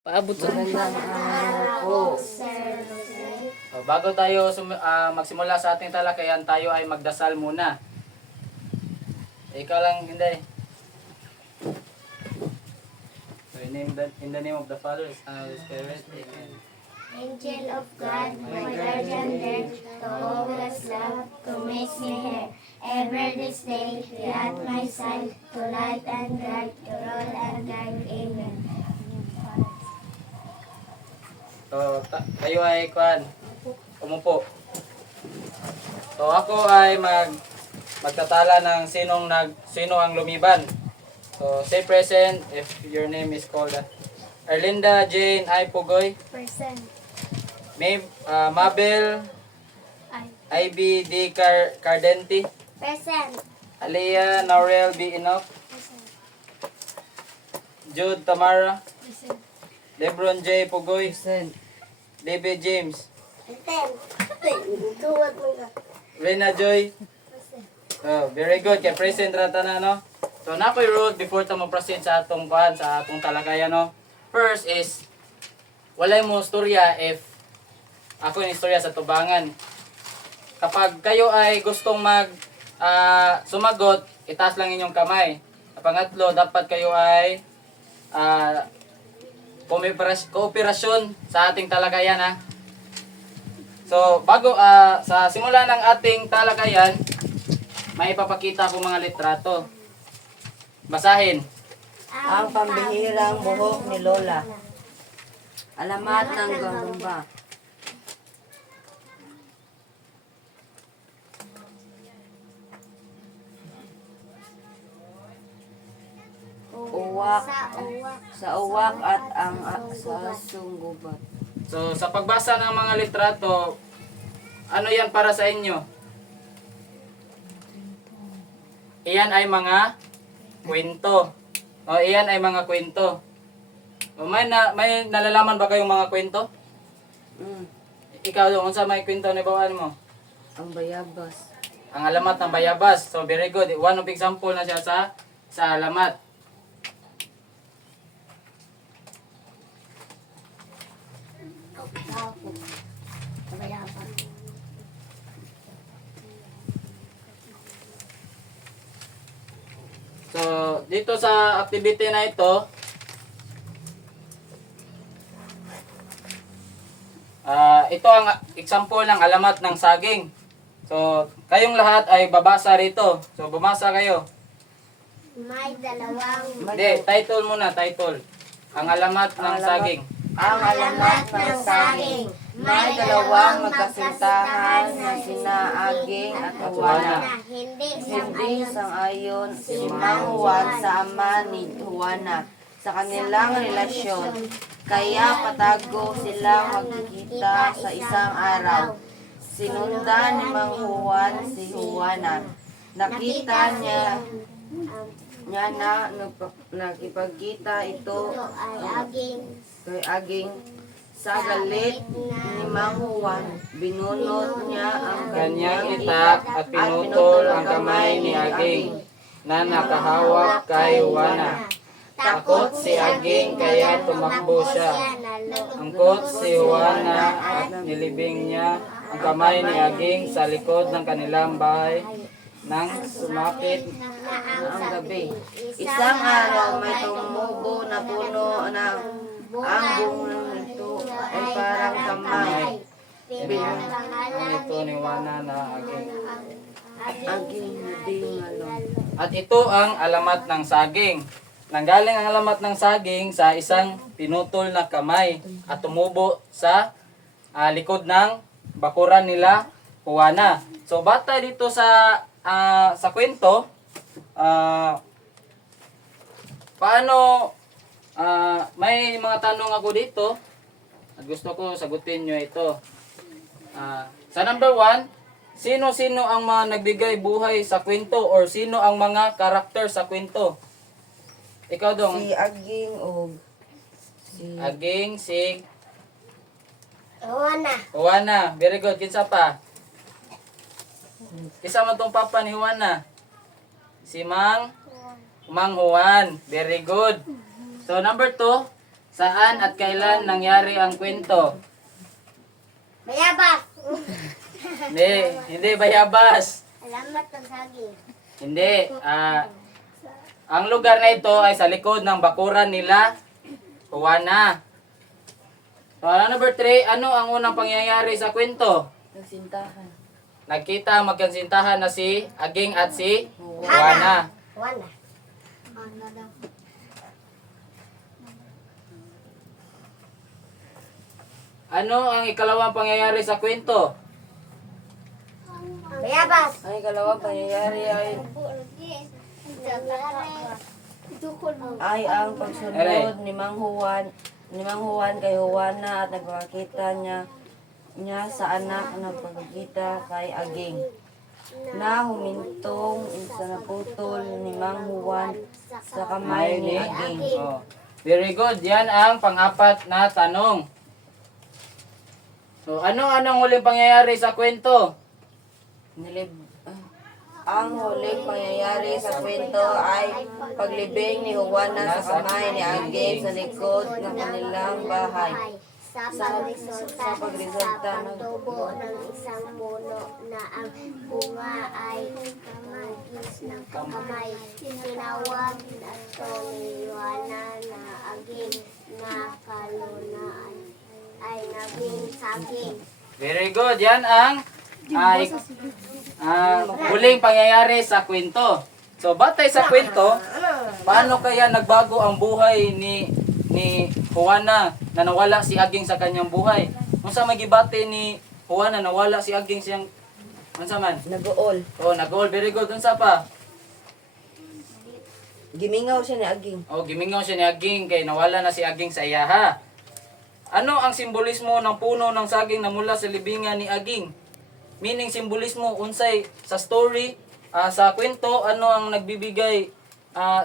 Paabot sa Magandang araw po. Bago tayo magsimula sa ating talakayan, tayo ay magdasal muna. Ikaw lang, hindi. So, in the name of the Father, Son, and Holy Spirit. Amen. Angel of God, my guardian there, to always love, to make me hair. Ever this day, be at my side, to light and guide, to roll and guide. Amen. So, tayo ay umupo. So, ako ay magtatala ng sino ang lumiban. So, say present if your name is called. Erlinda Jane I. Pugoy. Present. Mabel Ivy D. Cardenti. Present. Aliyah Naurel B. Enoch. Present. Jude Tamara. Present. Lebron J. Pugoy. Present. David James. Present. Tuwag mo ka. Rena Joy. Present. Oh, very good. Kaya present rata na, no? So, napoy rule before ta mo-proceed sa atong sa atong talakayan, no? First is, walay mo storya if ako yung istorya sa tubangan. Kapag kayo ay gustong sumagot, itaas lang inyong kamay. Pangatlo, dapat kayo ay kooperasyon sa ating talakayan, ha. So, bago sa simula ng ating talakayan, may ipapakita ko mga litrato. Basahin. Ang pambihirang buhok ni Lola. Alamat ng Gagamba. Uwak sa uwak at ang sa sunggubat. So, sa pagbasa ng mga litrato, ano yan para sa inyo? Iyan ay mga kwento. O, iyan ay mga kwento. O, may nalalaman ba kayong mga kwento? Ikaw doon, unsa may kwento na bawaan mo? Ang bayabas. Ang alamat ng bayabas. So, very good. One of example na siya sa alamat. So, dito sa activity na ito, ito ang example ng alamat ng saging. So, kayong lahat ay babasa rito. So, bumasa kayo. May dalawang Hindi, title muna, title. Ang alamat ng saging. Ang alamat ng saging. May dalawang magkasintahan na sina Aging at Juana. hindi Hindi sang-ayon si Mang Juan sa ama ni Juana sa kanilang relasyon. Kaya patago silang magkikita sa isang araw. Sinundan ni Mang Juan si Juana. Nakita niya na nakipagkita ito ay aging kay Aging. Sa galit ni Mang Juan, binunot niya ang Kanyang itak at pinutol ang kamay ni Aging na nakahawak kay Juana. Takot si Aging kaya tumakbo siya. Angkot si Juana at nilibing niya ang kamay ni Aging sa likod ng kanilang bahay nang sumapit na ang gabi. Isang araw may tumubo na puno na ang bunga nito ay parang kamay. ang ito ni Juana na Aging. Aging dingalong. At ito ang alamat ng saging. Nanggaling ang alamat ng saging sa isang pinutol na kamay at tumubo sa likod ng bakuran nila Juana. So bata dito sa kwento, paano may mga tanong ako dito at gusto ko sagutin nyo ito. Sa number 1, sino-sino ang mga nagbigay buhay sa kwento or sino ang mga karakter sa kwento? Ikaw dong. Si Aging o si Aging, si Juana. Juana. Very good. Kinsa pa? Kisa man tong papa ni Juana? Si Mang Juan. Very good. So number 2, Saan at kailan nangyari ang kwento? Bayabas! Hindi bayabas. Alamat ng saging. Hindi. Ang lugar na ito ay sa likod ng bakuran nila, Juana. So, number 3, ano ang unang pangyayari sa kwento? Nagsintahan. Nagkita magkansintahan na si Aging at si Juana. Wala. Ano daw? Ano ang ikalawang pangyayari sa kwento? Bayabas! Ang ikalawang pangyayari ay ang pagsunod ni Mang Juan kay Juana at nagpakita niya sa anak na nagpakita kay Aging na humintong sa naputol ni Mang Juan sa kamay ni Aging. Oh. Very good. Yan ang pang-apat na tanong. So, anong huling pangyayari sa kwento? Ang huling pangyayari sa kwento ay paglibing ni Juana sa kamay ni Aging sa likod ng kanilang bahay. Sa pagresulta ng tubo ng isang puno na ang bunga ay kamagis ng kamay. Tinawag na ito ni Juana na Aging na kalunaan ay naging saging. Very good. Yan ang huling pangyayari sa kwento. So, batay sa kwento, paano kaya nagbago ang buhay ni Juana na nawala si Aging sa kanyang buhay? Unsa magibate ni Juana nawala si Aging siyang unsa man? Nag-uol. Oh, nag-all. Very good. Unsa pa? Gimingaw siya ni Aging. Oh, gimingaw siya ni Aging kay nawala na si Aging sa iyaha. Ano ang simbolismo ng puno ng saging na mula sa libingan ni Aging? Meaning simbolismo unsay sa story, sa kwento, ano ang nagbibigay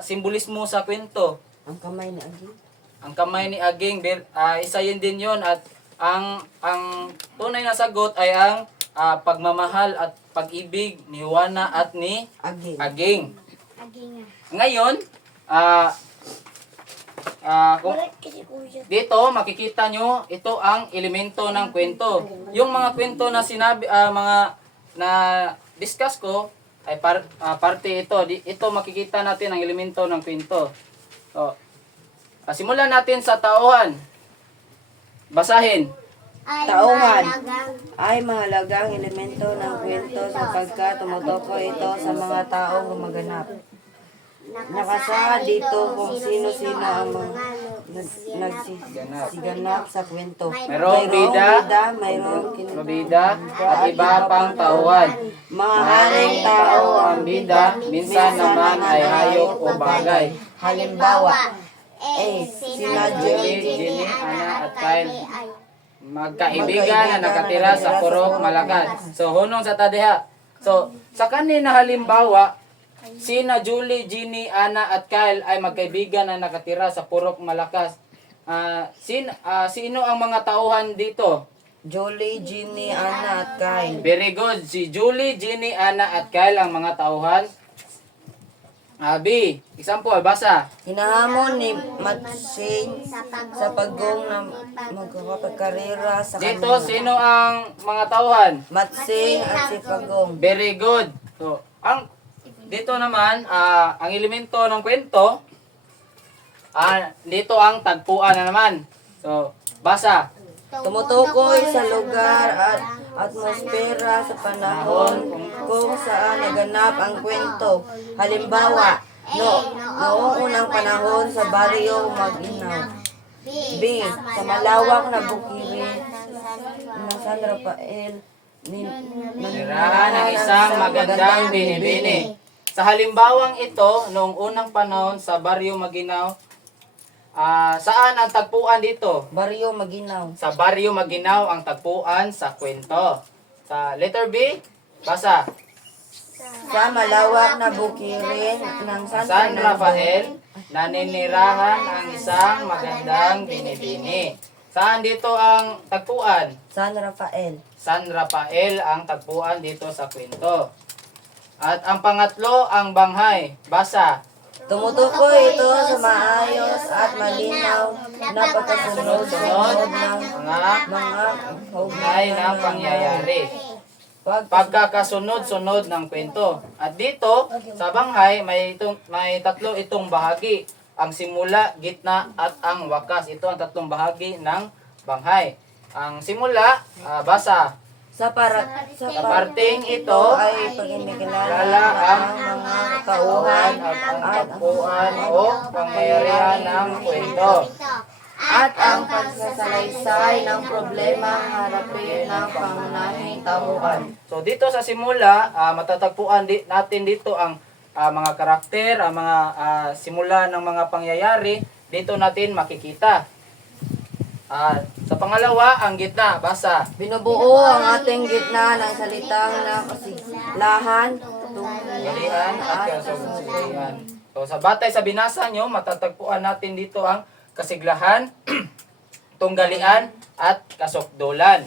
simbolismo sa kwento? Ang kamay ni Aging. Ang kamay ni Aging, isa yun din yon at ang tunay na sagot ay ang pagmamahal at pag-ibig ni Juana at ni Aging. Aging. Aging nga. Ngayon, dito makikita nyo, ito ang elemento ng kwento. Yung mga kwento na sinabi, mga na discuss ko, ay parte ito. Ito makikita natin ang elemento ng kwento. So, simulan natin sa tauhan. Basahin. Tauhan ay mahalagang elemento ng kwento sapagkat tumutukoy ito sa mga taong gumaganap. Nakasaad dito kung sino-sino ang nagsiganap sa kwento. Mayroong bida, mayroong bida, at iba pang tauhan. maaaring Tao ang bida, minsan naman ay hayop o bagay. Halimbawa, sina Julie, Jenny, Ana, at Kyle. Magkaibigan na nakatira sa Purok Malakas. So, hunong sa tadiha. So, sa kanina halimbawa, sina Julie, Jenny, Ana, at Kyle ay magkaibigan na nakatira sa Purok Malakas. Sino ang mga tauhan dito? Jolie, Ginny, Ana at Kyle. Very good. Si Julie, Jenny, Ana, at Kyle ang mga tauhan. B. Example, basa. Hinahamon ni Matsing sa pagong na magkakapagkarera sa Dito, kanila. sino ang mga tauhan? Matsing at si Pagong. Very good. So, dito naman, ang elemento ng kwento, dito ang tagpuan na naman. So, basa. Tumutukoy sa lugar at atmosfera sa panahon kung saan naganap ang kwento. Halimbawa, noong unang panahon sa baryo Maginaw. B. Sa malawak na bukirin ng San Rafael, Nirahan ng isang magandang binibini. Sa halimbawang ito, noong unang panahon sa baryo Maginaw, saan ang tagpuan dito? Baryo Maginaw. Sa baryo Maginaw ang tagpuan sa kwento. Sa letter B, basa. Sa malawak na bukirin ng San Rafael, naninirahan ang isang magandang binibini. Saan dito ang tagpuan? San Rafael. San Rafael ang tagpuan dito sa kwento. At ang pangatlo, ang banghay. Basa. Tumutukoy ito sa maayos at malinaw na pagkasunod-sunod ng mga Hugnay na pangyayari. Pagkakasunod-sunod ng kwento. At dito, sa banghay, may tatlo itong bahagi. Ang simula, gitna, at ang wakas. Ito ang tatlong bahagi ng banghay. Ang simula, basa. sa Sa parteng ito, ay pagkikilala kilala ang ang mga tauhan at ang tagpuan o pangyayarihan ng kwento. at ang pagsasalaysay ng problema harapin ng pangunahing tauhan. So dito sa simula, matatagpuan natin dito ang mga karakter, ang mga simula ng mga pangyayari. Dito natin makikita. Sa pangalawa, ang gitna, basa. Binubuo ang ating gitna ng salitang na kasilahan, Galian at kasugalian. So sa batay sa binasa nyo, matatagpuan natin dito ang kasiglahan, tunggalian, at kasukdulan.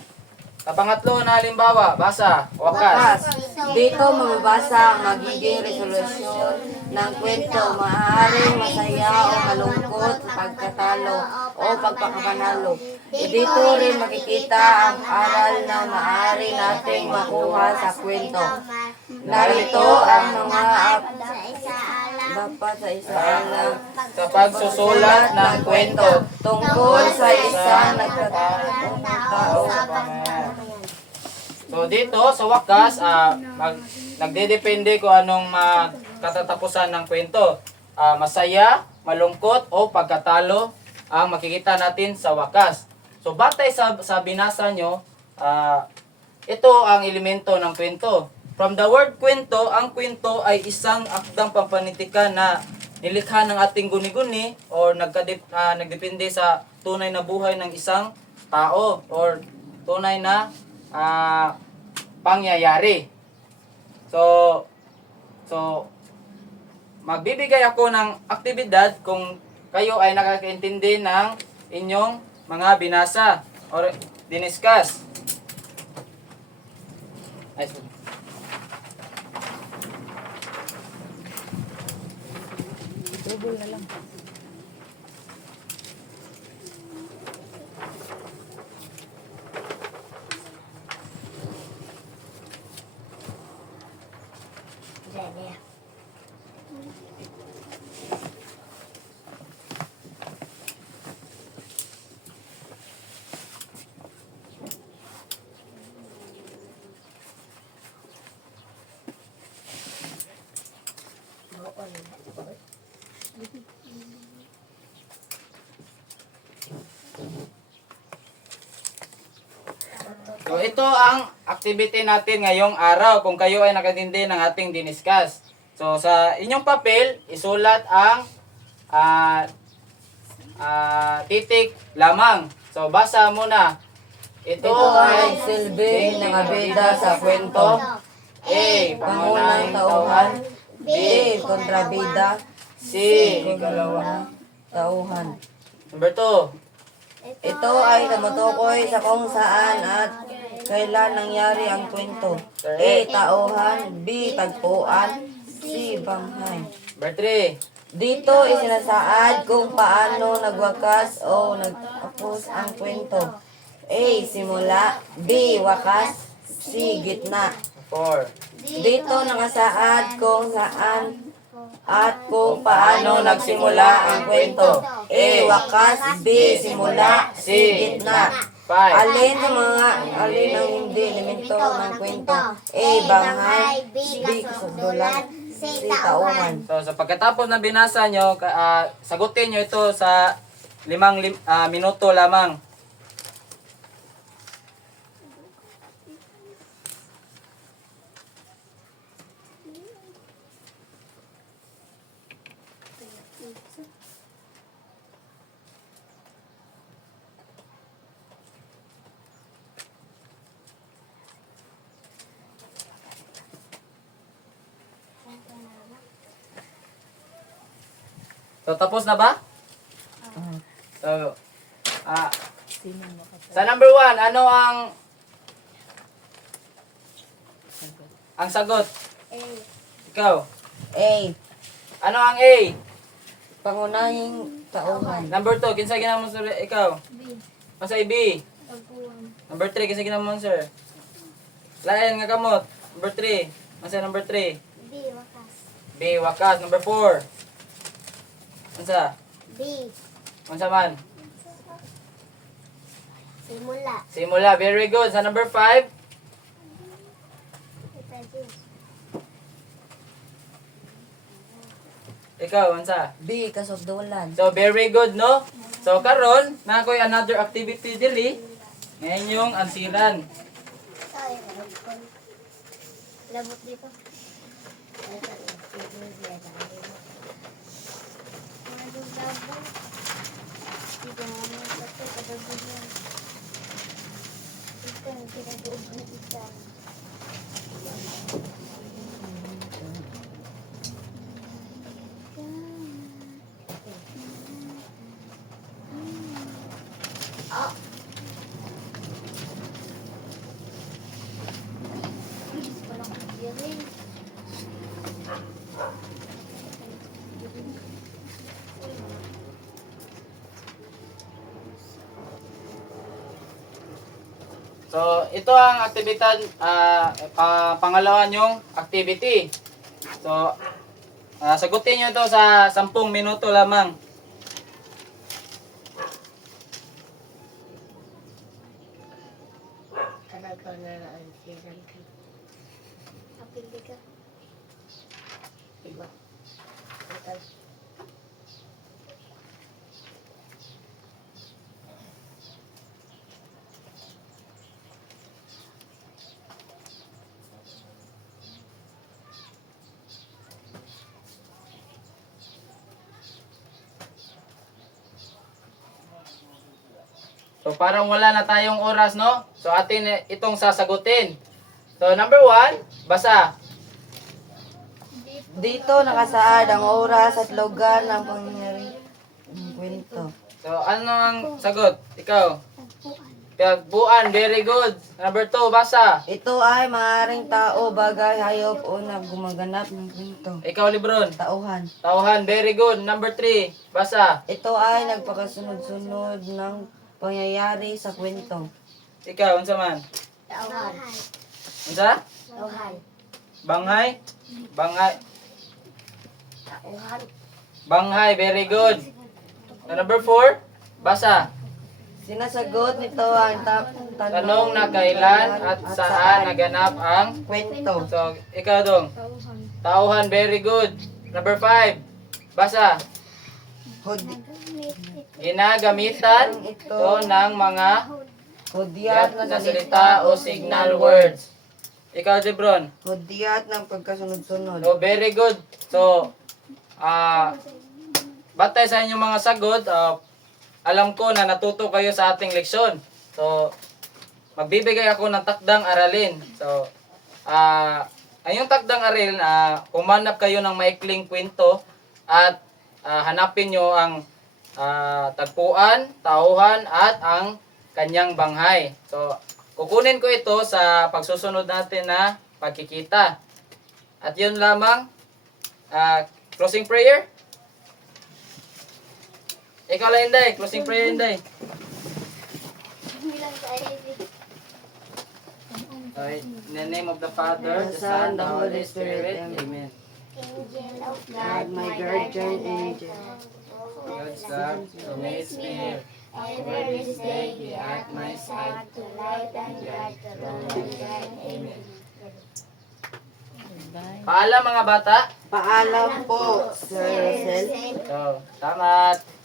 Sa pangatlo na halimbawa, basa, wakas. Dito mababasa ang magiging resolusyon ng kwento, maaaring masaya o malungkot, pagkatalo o pagpakapanalo. Dito rin makikita ang aral na maaari nating makuha sa kwento. Narito ang mga dapat sa isaalang Sa pagsusulat ng kwento. tungkol sa isang nagkataong tao. So dito sa wakas, nagdedepende kung anong katatapusan ng kwento. Masaya, malungkot o pagkatalo ang makikita natin sa wakas. So batay sa binasa nyo, ito ang elemento ng kwento. From the word kwento, ang kwento ay isang akdang pampanitika na nilikha ng ating guni-guni or nagdepende sa tunay na buhay ng isang tao or tunay na pangyayari. So magbibigay ako ng aktibidad kung kayo ay nakakaintindi ng inyong mga binasa or diniscuss. Ay, sorry. So ito ang activity natin ngayong araw kung kayo ay nakatindi ng ating diniscuss. So sa inyong papel, isulat ang titik lamang. So basa muna. Ito ay silbing nangabida sa kwento. A. Pangunang Pangunahing tauhan. tauhan. B. Kontrabida. C. Ikalawa. Tauhan. Number 2. Ito ay tumutukoy sa kung saan at kailan nangyari ang kwento. A. Tauhan. B. Tagpuan. C. Banghay. Number 3. Dito isinasaad kung paano nagwakas o nagtapos ang kwento. A. Simula. B. Wakas. C. Gitna. 4. Dito nakasaad kung saan at kung paano nagsimula ang kwento. A. Wakas. B. Simula. C. Gitna. 5. Alin ang hindi elemento ng kwento? A. Banghay. B. Kasugdulan. C. Tauhan. So sa pagkatapos na binasa nyo, sagutin nyo ito sa 5 minuto lamang. So tapos na ba? So, sa number 1, ano ang sagot? Ikaw. A. Ano ang A? Pangunahing tauhan. Number 2, kinsa ginamon sir ikaw? B. Unsay B? Pagkuhan. Number 3, kinsa ginamon sir? Lain nga kamot. Number 3. Unsay number 3? B. Wakas. B, wakas. Number 4. Unsa? B. Unsa man? Simula. Simula. Very good. Sa number 5? Reproduce. Ikaw, unsa? B. Kasugdulan. So, very good, no? So, karon na ako'y another activity diri. Ngayon yung ansiran. Ay, labot dito. So, ito ang aktibidad, pangalawa yung activity. So, sagutin nyo ito sa 10 minuto lamang. Talaga na ang siran ka. Apili ka. Diba? So, parang wala na tayong oras, no? So, atin itong sasagutin. So, number 1, basa. Dito nakasaad ang oras at lugar ng pangyayari. Ang kwento. So, ano ang sagot? Ikaw. Pagbuan, very good. Number 2, basa. Ito ay maaaring tao, bagay, hayop o na gumaganap ng kwento. Ikaw, Lebron. Tauhan. Tauhan, very good. Number 3, basa. Ito ay nagpakasunod-sunod ng pangyayari sa kwento. Ikaw, unsa man? Tauhan. Unsa? Tauhan. Banghay? Banghay. Tauhan. Banghay, very good. Number 4, basa. Sinasagot nito ang Tanong na kailan at saan naganap ang kwento. So, ikaw dong. Tauhan. Tauhan, very good. Number 5, basa. Ginagamitan ito ng mga Hudyat na salita o signal words. Ikaw, Lebron. Hudyat ng pagkasunod-sunod. So, very good. So, batay sa inyong mga sagot, alam ko na natuto kayo sa ating leksyon. So, magbibigay ako ng takdang aralin. So, ang yung takdang aralin, humanap kayo ng maikling kwento at hanapin nyo ang tagpuan, tauhan, at ang kanyang banghay. So, kukunin ko ito sa pagsusunod natin na pagkikita. At yun lamang, closing prayer. Ikaw lang, Inday. Closing prayer, Inday. Bilang tayo. Okay. In the name of the Father, the Son, the Holy Spirit. Amen. Angel of God, my guardian angel. God's God, so makes me here. Ever this day be at my side to light and guide the road and guide. Amen. Paalam mga bata. Paalam po, Sir Russell. So, salamat.